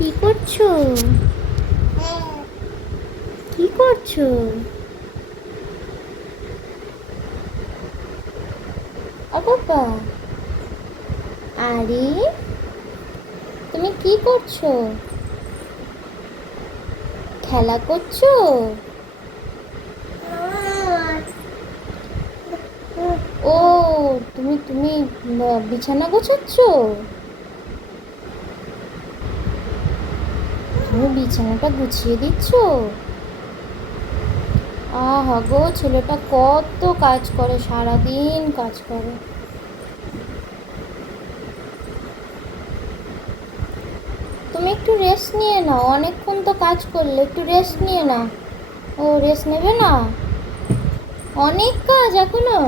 কি করছো? কি করছো? ও বাবা, আরে তুমি কি করছো? খেলা করছো? ও, তুমি তুমি বিছানা গোছাচ্ছো? তুমি বিছানাটা গুছিয়ে দিচ্ছো? আহা গো, ছেলেটা কত কাজ করে, সারাদিন কাজ করে। তুমি একটু রেস্ট নিয়ে নাও, অনেকক্ষণ তো কাজ করলে, একটু রেস্ট নিয়ে নাও। ও, রেস্ট নেবে না? অনেক কাজ এখনো?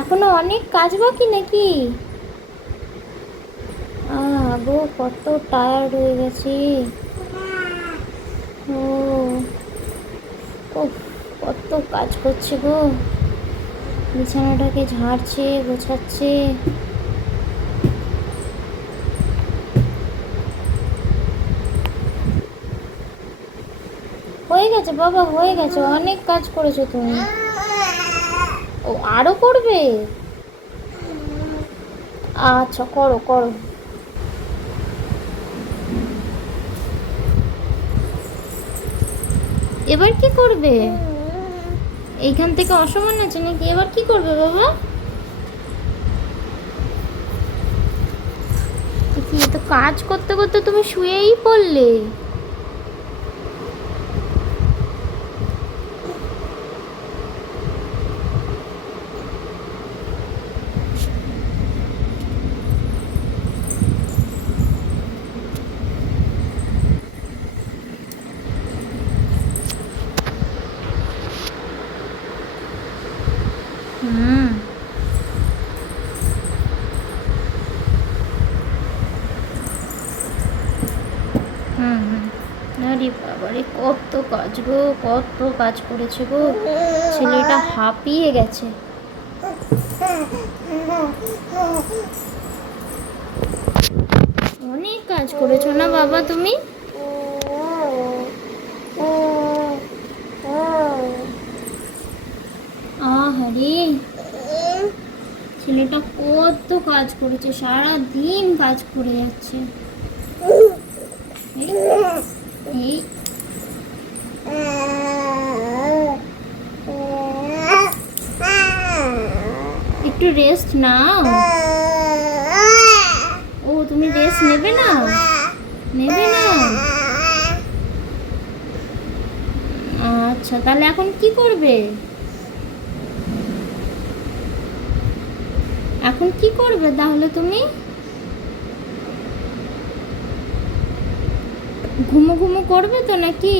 এখনো অনেক কাজ বাকি নাকি? গো, কত টায়ার্ড হয়ে গেছি। ও, উফ, কত কাজ করছে গো। বিছানাটাকে ঝাড়ছে, গোছাচ্ছে। হয়ে গেছে বাবা, হয়ে গেছে, অনেক কাজ করেছো তুমি। ও, আরো করবে? আচ্ছা, করো করো। এবার কি করবে? এইখান থেকে অসমান আছে নাকি? এবার কি করবে বাবা? কি, তো কাজ করতে করতে তুমি শুয়েই পড়লে? হুম হুম হুম। আরে বাবারে, কত কাজ গো, কত কাজ করেছে গো। ছেলেটা হাঁপিয়ে গেছে। অনেক কাজ করেছো না বাবা তুমি? আহারে, ছেলেটা কত কাজ করেছে, সারা দিন কাজ করে যাচ্ছে। এই এই একটু রেস্ট নাও। ও, তুমি রেস্ট নেবে না? নেবে না? আচ্ছা, তাহলে এখন কি করবে? এখন কি করবে তাহলে তুমি? ঘুমো ঘুমো করবে তো নাকি?